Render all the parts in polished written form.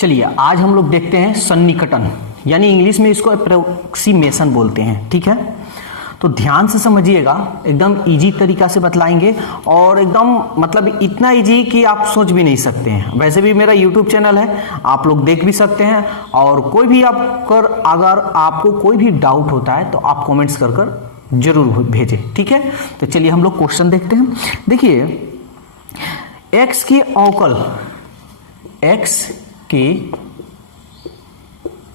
चलिए आज हम लोग देखते हैं सन्निकटन, यानी इंग्लिश में इसको अप्रोक्सीमेशन बोलते हैं। ठीक है, तो ध्यान से समझिएगा, एकदम इजी तरीका से बतलाएंगे और एकदम मतलब इतना इजी कि आप सोच भी नहीं सकते हैं। वैसे भी मेरा यूट्यूब चैनल है, आप लोग देख भी सकते हैं और कोई भी अगर आपको कोई भी डाउट होता है तो आप कमेंट्स कर जरूर भेजें। ठीक है, तो चलिए हम लोग क्वेश्चन देखते हैं। देखिए x के अवकल, x के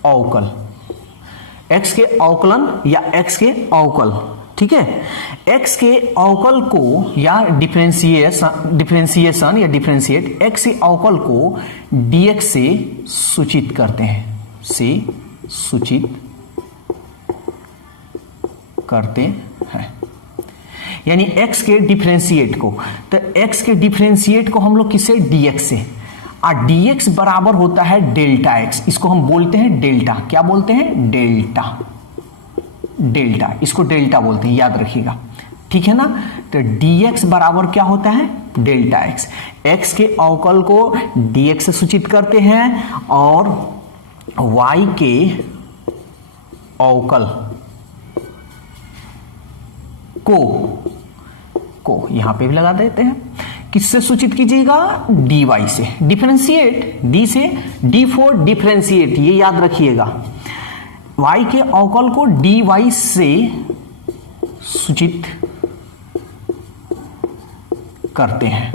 अवकल, x के अवकलन या x के अवकल। ठीक है, x के अवकल को या डिफरेंशिएशन या डिफरेंशिएट x के अवकल को dx से सूचित करते हैं, से सूचित करते हैं, यानी x के डिफरेंशिएट को। तो x के डिफरेंशिएट को हम लोग किससे, dx से, और dx बराबर होता है डेल्टा x। इसको हम बोलते हैं डेल्टा, क्या बोलते हैं, डेल्टा, डेल्टा, इसको डेल्टा बोलते हैं, याद रखिएगा। ठीक है ना, तो dx बराबर क्या होता है, डेल्टा x। x के अवकल को dx से सूचित करते हैं और y के अवकल को यहां पे भी लगा देते हैं, किससे सूचित कीजिएगा, dy से। डिफरेंशिएट, d से, d फॉर डिफरेंशिएट, ये याद रखिएगा। y के अवकल को dy से सूचित करते हैं।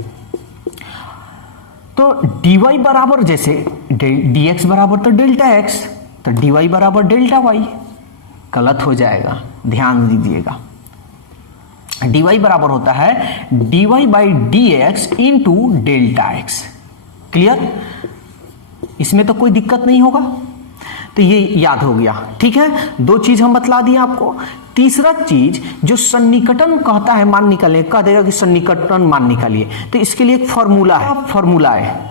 तो dy बराबर, जैसे dx बराबर तो डेल्टा x, तो dy बराबर डेल्टा y। गलत हो जाएगा, ध्यान दीजिएगा। dy बराबर होता है dy by D x into delta x. Clear, इसमें तो कोई दिक्कत नहीं होगा, तो ये याद हो गया। ठीक है, दो चीज हम बतला दिए आपको। तीसरा चीज जो सन्निकटन कहता है, मान निकालने, कह देगा कि सन्निकटन मान निकालिए, तो इसके लिए एक फॉर्मूला है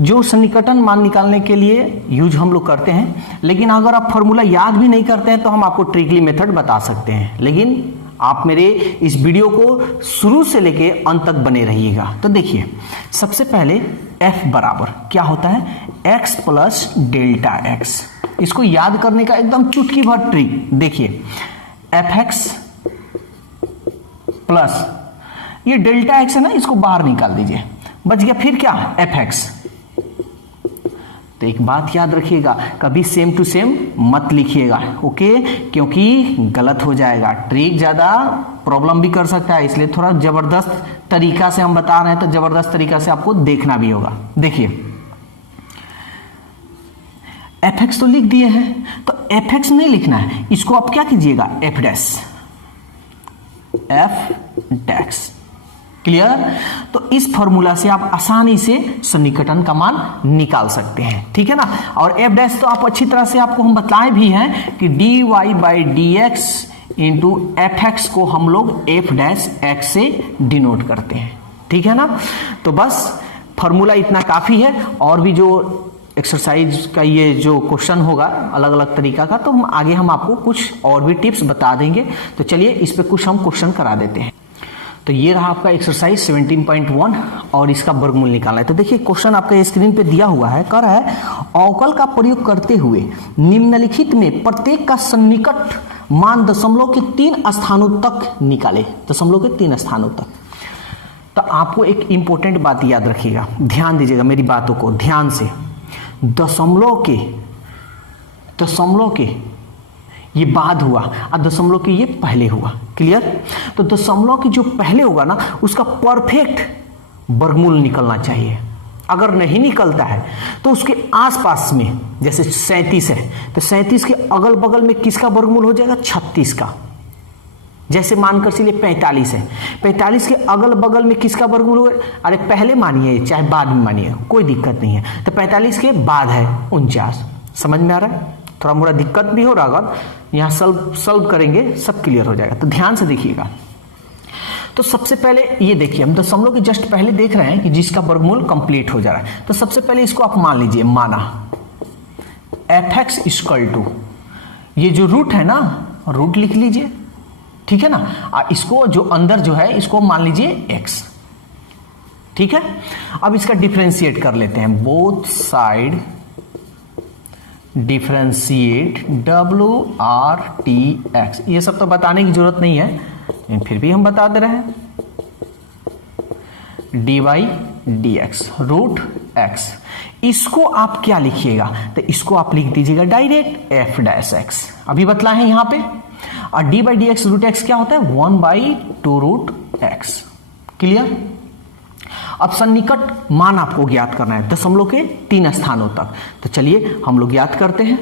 जो सन्निकटन मान निकालने के लिए यूज हम लोग करते हैं। लेकिन अगर आप फॉर्मूला याद भी नहीं करते हैं तो हम आपको ट्रिकली मेथड बता सकते हैं, लेकिन आप मेरे इस वीडियो को शुरू से लेके अंत तक बने रहिएगा। तो देखिए, सबसे पहले f बराबर क्या होता है, x प्लस डेल्टा x। इसको याद करने का एकदम चुटकी भर ट्रिक देखिए, fx प्लस ये डेल्टा x है ना, इसको बाहर निकाल दीजिए, बच गया फिर क्या, fx। तो एक बात याद रखिएगा, कभी सेम टू सेम मत लिखिएगा, ओके, क्योंकि गलत हो जाएगा। ट्रिक ज्यादा प्रॉब्लम भी कर सकता है, इसलिए थोड़ा जबरदस्त तरीका से हम बता रहे हैं, तो जबरदस्त तरीका से आपको देखना भी होगा। देखिए fx तो लिख दिए हैं, तो fx नहीं लिखना है, इसको आप क्या कीजिएगा, f डैश। क्लियर, तो इस फॉर्मूला से आप आसानी से सन्निकटन का मान निकाल सकते हैं। ठीक है ना, और f डैश तो आप अच्छी तरह से आपको हम बताए भी हैं कि dy by D x into F x को हम लोग f डैश x से डिनोट करते हैं। ठीक है ना, तो बस फॉर्मूला इतना काफी है। और भी जो एक्सरसाइज का ये जो क्वेश्चन होगा अलग अलग तरीका का, तो आगे हम आपको कुछ और भी टिप्स बता देंगे। तो चलिए इस पे कुछ हम क्वेश्चन करा देते हैं। तो ये रहा आपका एक्सरसाइज 17.1 और इसका वर्गमूल निकालना है। तो देखिए क्वेश्चन आपका स्क्रीन पे दिया हुआ है, कह रहा है अवकल का प्रयोग करते हुए निम्नलिखित में प्रत्येक का सन्निकट मान दशमलव के 3 स्थानों तक निकाले, दशमलव के 3 स्थानों तक। तो आपको एक इंपॉर्टेंट बात याद रखिएगा, ध्यान दीजिएगा मेरी बातों को ध्यान से। दशमलव के ये बाद हुआ और दशमलव के ये पहले हुआ। क्लियर, तो दशमलव के जो पहले होगा ना, उसका परफेक्ट वर्गमूल निकलना चाहिए। अगर नहीं निकलता है तो उसके आसपास में, जैसे 37 है तो 37 के अगल बगल में किसका वर्गमूल हो जाएगा, 36 का। जैसे मानकर चलिए 45 है, 45 के अगल बगल में किसका वर्गमूल होगा, अरे पहले मानिए चाहे बाद में मानिए कोई दिक्कत नहीं है। तो 45 के बाद है 49। समझ में आ रहा है, थोड़ा मोड़ा दिक्कत भी हो रहा, अगर यहाँ सॉल्व करेंगे सब क्लियर हो जाएगा। तो ध्यान से देखिएगा। तो सबसे पहले ये देखिए, हम दशमलव के जस्ट पहले देख रहे हैं कि जिसका वर्गमूल कंप्लीट हो जा रहा है। तो सबसे पहले इसको आप मान लीजिए, माना fx इक्वल टू, ये जो रूट है ना, रूट लिख लीजिए। ठीक है ना, इसको जो अंदर जो है इसको मान लीजिए x। ठीक है, अब इसका डिफरेंशिएट कर लेते हैं, बोथ साइड डिफरेंशिएट WRTX, ये सब तो बताने की जरूरत नहीं है लेकिन फिर भी हम बता दे रहे हैं। dy/dx रूट x, इसको आप क्या लिखिएगा, तो इसको आप लिख दीजिएगा डायरेक्ट f'(x), अभी बतला है यहां पे। और dy/dx रूट x क्या होता है, 1/2√x। क्लियर। अब सन्निकट मान आपको ज्ञात करना है दशमलव के 3 स्थानों तक, तो चलिए हम लोग ज्ञात करते हैं।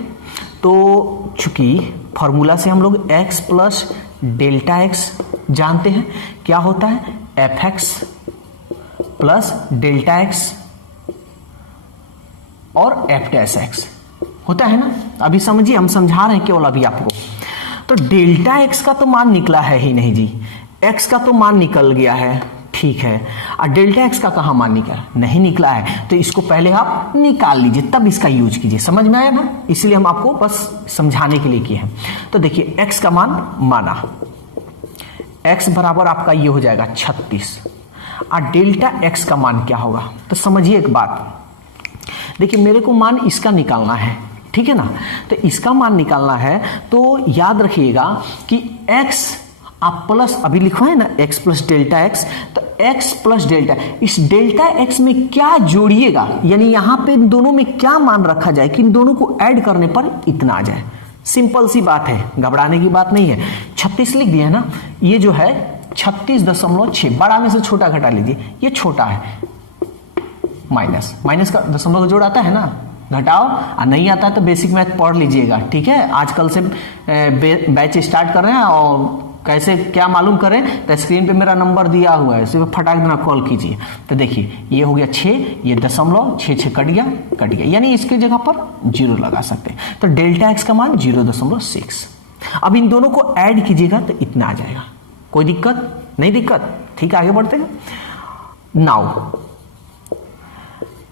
तो चूंकि फॉर्मूला से हम लोग x प्लस डेल्टा x जानते हैं, क्या होता है f(x) प्लस डेल्टा x और f'(x) होता है ना। अभी समझिए, हम समझा रहे हैं केवल अभी आपको। तो डेल्टा x का तो मान निकला है ही नहीं जी, x का तो मान निकल गया है, ठीक है, और डेल्टा x का कहाँ मान निकला, नहीं निकला है, तो इसको पहले आप निकाल लीजिए तब इसका यूज कीजिए। समझ में आया ना, इसलिए हम आपको बस समझाने के लिए किए हैं। तो देखिए x का मान माना, x बराबर आपका ये हो जाएगा 36, और डेल्टा x का मान क्या होगा, तो समझिए एक बात। देखिए मेरे को मान इसका निकालना है, ठीक है ना, तो इसका मान निकालना है तो याद रखिएगा कि x आप प्लस अभी लिखो है ना, x प्लस डेल्टा x, तो x प्लस डेल्टा, इस डेल्टा x में क्या जोड़िएगा, यानी यहां पे इन दोनों में क्या मान रखा जाए कि इन दोनों को ऐड करने पर इतना आ जाए। सिंपल सी बात है, घबराने की बात नहीं है। 36 लिख दिया ना, ये जो है 36.6, बड़ा में से छोटा घटा लीजिए, ये छोटा है, माइनस का दशमलव का जोड़ आता है ना, घटाओ, और नहीं आता है तो बेसिक मैथ पढ़ लीजिएगा, ठीक है। आजकल से बैच स्टार्ट कर रहे हैं, और कैसे क्या मालूम करें तो स्क्रीन पे मेरा नंबर दिया हुआ है, सिर्फ फटाक देना कॉल कीजिए। तो देखिए ये हो गया 6, ये दशमलव 6 कट गया, यानी इसके जगह पर 0 लगा सकते हैं। तो डेल्टा x का मान 0.6। अब इन दोनों को ऐड कीजिएगा तो इतना आ जाएगा। कोई दिक्कत नहीं, दिक्कत ठीक, आगे बढ़ते हैं। Now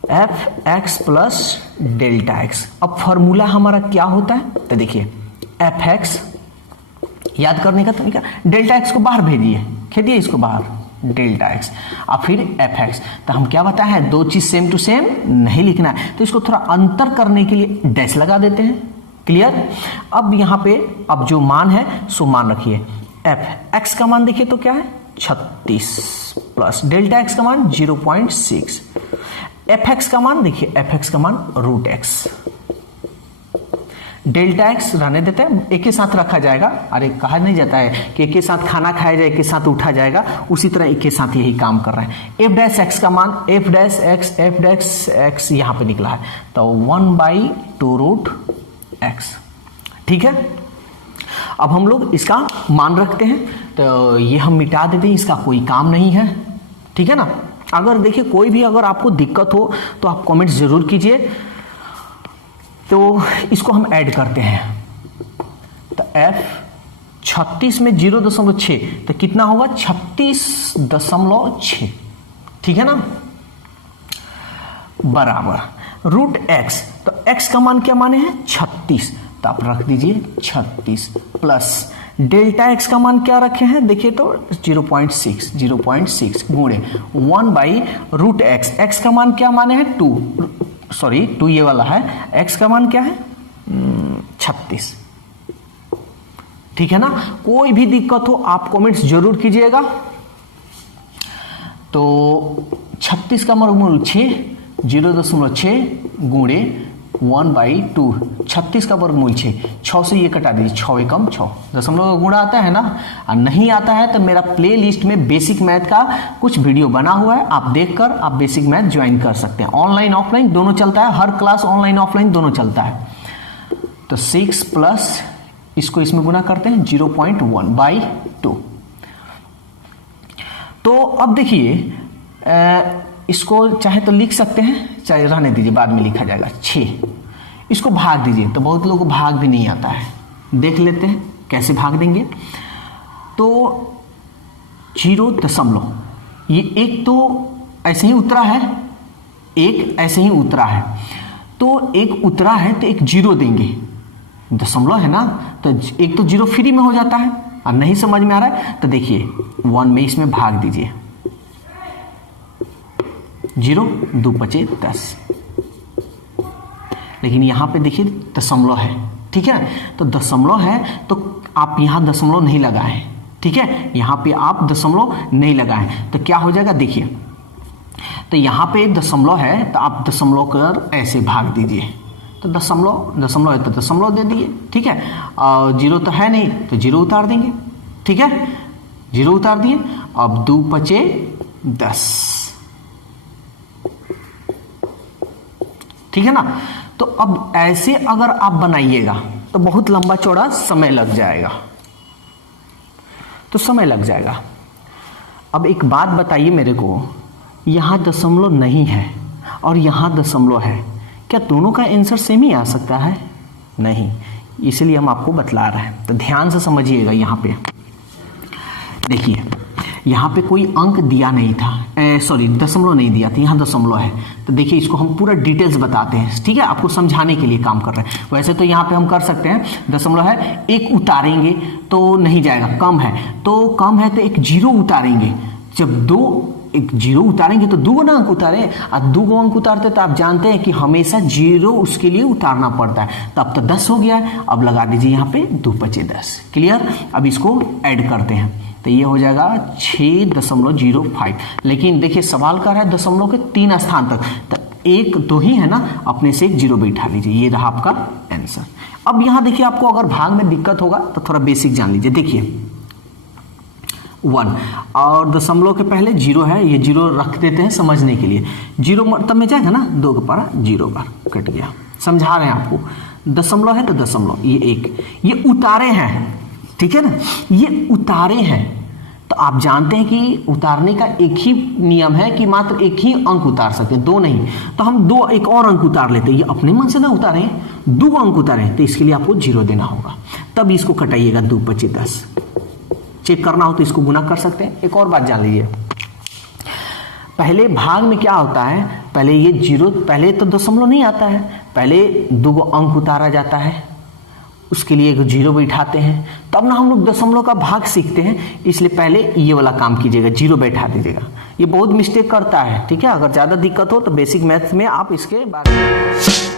f(x) plus delta x, अब फॉर्मूला हमारा क्या होता है, तो देखिए f(x) याद करने का तरीका, डेल्टा x को बाहर भेजिए, खेदिए इसको बाहर, डेल्टा x, और फिर f(x), तो हम क्या बताए हैं, दो चीज सेम टू सेम नहीं लिखना है, तो इसको थोड़ा अंतर करने के लिए डैश लगा देते हैं। क्लियर। अब यहां पे अब जो मान है सो मान रखिए, f(x) का मान देखिए तो क्या है 36 प्लस डेल्टा x का मान 0.6, f(x) का मान देखिए, f(x) का मान √x, डेल्टा x रहने देते हैं, एक के साथ रखा जाएगा। अरे कहा नहीं जाता है कि एक के साथ खाना खाया जाए, एक के साथ उठा जाएगा, उसी तरह एक के साथ यही काम कर रहा है। f'(x) का मान f'(x) यहां पे निकला है, तो 1/2√x, ठीक है। अब हम लोग इसका मान रखते हैं, तो ये हम मिटा देते हैं, इसका कोई काम नहीं है, ठीक है ना। अगर देखिए कोई भी अगर आपको दिक्कत हो तो आप कमेंट जरूर कीजिए। तो इसको हम ऐड करते हैं, तो f36 में 0.6, तो कितना होगा 36.6, ठीक है ना, बराबर √x, तो x का मान क्या माने हैं 36, तो आप रख दीजिए 36 प्लस डेल्टा x का मान क्या रखे हैं, देखिए तो 0.6 गुणे 1/√x, x का मान क्या माने हैं 2 ये वाला है, x का मान क्या है 36, ठीक है ना। कोई भी दिक्कत हो आप कमेंट्स जरूर कीजिएगा। तो 36 का वर्गमूल 6, 0.6 गुणे 1/2, 36 का वर्गमूल 6 से ये कटा दीजिए, 6 एकम 6, दशमलव का गुणा आता है ना, और नहीं आता है तो मेरा प्ले लिस्ट में बेसिक मैथ का कुछ वीडियो बना हुआ है, आप देखकर आप बेसिक मैथ ज्वाइन कर सकते हैं। ऑनलाइन ऑफलाइन दोनों चलता है, हर क्लास ऑनलाइन ऑफलाइन दोनों चलता है। तो 6 प्लस इसको इसमें गुना करते हैं 0.1/2। तो अब देखिए इसको चाहे तो लिख सकते हैं, चाहे रहने दीजिए, बाद में लिखा जाएगा 6, इसको भाग दीजिए, तो बहुत लोगों को भाग भी नहीं आता है, देख लेते हैं कैसे भाग देंगे। तो 0 ये एक तो ऐसे ही उतरा है, एक ऐसे ही उतरा है, तो एक उतरा है तो एक 0 देंगे, दशमलव है ना, तो एक तो 0 फ्री में हो जाता है, और नहीं समझ में आ रहा है तो देखिए 1 में इसमें भाग दीजिए, 0 2 5 10, लेकिन यहाँ पे देखिए दशमलव है, ठीक है। तो दशमलव है तो आप यहाँ दशमलव नहीं लगाएं, ठीक है, यहाँ पे आप दशमलव नहीं लगाएं तो क्या हो जाएगा देखिए, तो यहाँ पे दशमलव है तो आप दशमलव कर ऐसे भाग दीजिए, तो दशमलव है तो दशमलव दे दिए, ठीक है। और जीरो तो है नहीं तो जीरो उतार देंगे, ठीक है, जीरो उतार दिए। अब 2 पचे 10, ठीक है ना। तो अब ऐसे अगर आप बनाइएगा तो बहुत लंबा चौड़ा समय लग जाएगा, तो समय लग जाएगा। अब एक बात बताइए मेरे को, यहां दशमलव नहीं है और यहां दशमलव है, क्या दोनों का आंसर सेम ही आ सकता है? नहीं, इसलिए हम आपको बतला रहे हैं। तो ध्यान से समझिएगा। यहाँ पे देखिए, यहाँ पे कोई अंक दिया नहीं था, सॉरी दशमलव नहीं दिया था, यहाँ दशमलव है। तो देखिए इसको हम पूरा डिटेल्स बताते हैं, ठीक है, आपको समझाने के लिए काम कर रहे हैं। वैसे तो यहाँ पे हम कर सकते हैं, दशमलव है, एक उतारेंगे तो नहीं जाएगा, कम है तो एक जीरो उतारेंगे। जब एक जीरो उतारेंगे तो 2 अंक उतारे, और 2 अंक उतारते तो आप जानते हैं कि हमेशा जीरो उसके लिए उतारना पड़ता है। तो अब तो 10 हो गया है, अब लगा दीजिए यहाँ पे 2 पचे 10, क्लियर। अब इसको ऐड करते हैं तो ये हो जाएगा 6.05। लेकिन देखिए सवाल कर रहा है दशमलव के 3 स्थान तक, तो 1 2 ही है ना, अपने से एक जीरो बैठा लीजिए, ये रहा आपका आंसर। अब यहाँ देखिए आपको अगर भाग में दिक्कत होगा तो थोड़ा बेसिक जान लीजिए। देखिए 1 और दशमलव के पहले जीरो है, ये जीरो रख देते हैं समझने के लिए। जीरो मतलब में जाएगा ना, 2 का पारा 0 बार कट गया, समझा रहे हैं आपको। दशमलव है तो दशमलव, ये 1, ये उतारे हैं, ठीक है ना, ये उतारे हैं। तो आप जानते हैं कि उतारने का एक ही नियम है कि मात्र एक ही अंक उतार सकते हैं, 2 नहीं। तो हम 2 एक और अंक उतार लेते हैं, ये अपने मन से ना उतारे, 2 अंक उतारे, तो इसके लिए आपको 0 देना होगा। तब इसको कटाइएगा, 2 पचे 10। चेक करना हो तो इसको गुना कर सकते हैं। एक और बात जान लीजिए, पहले भाग में क्या होता है, पहले ये जीरो, पहले तो दशमलव नहीं आता है, पहले 2 अंक उतारा जाता है, उसके लिए एक जीरो बैठाते हैं, तब ना हम लोग दशमलव का भाग सीखते हैं। इसलिए पहले ये वाला काम कीजिएगा, जीरो बैठा दीजिएगा। ये बहुत मिस्टेक करता है, ठीक है। अगर ज़्यादा दिक्कत हो तो बेसिक मैथ्स में आप इसके बारे में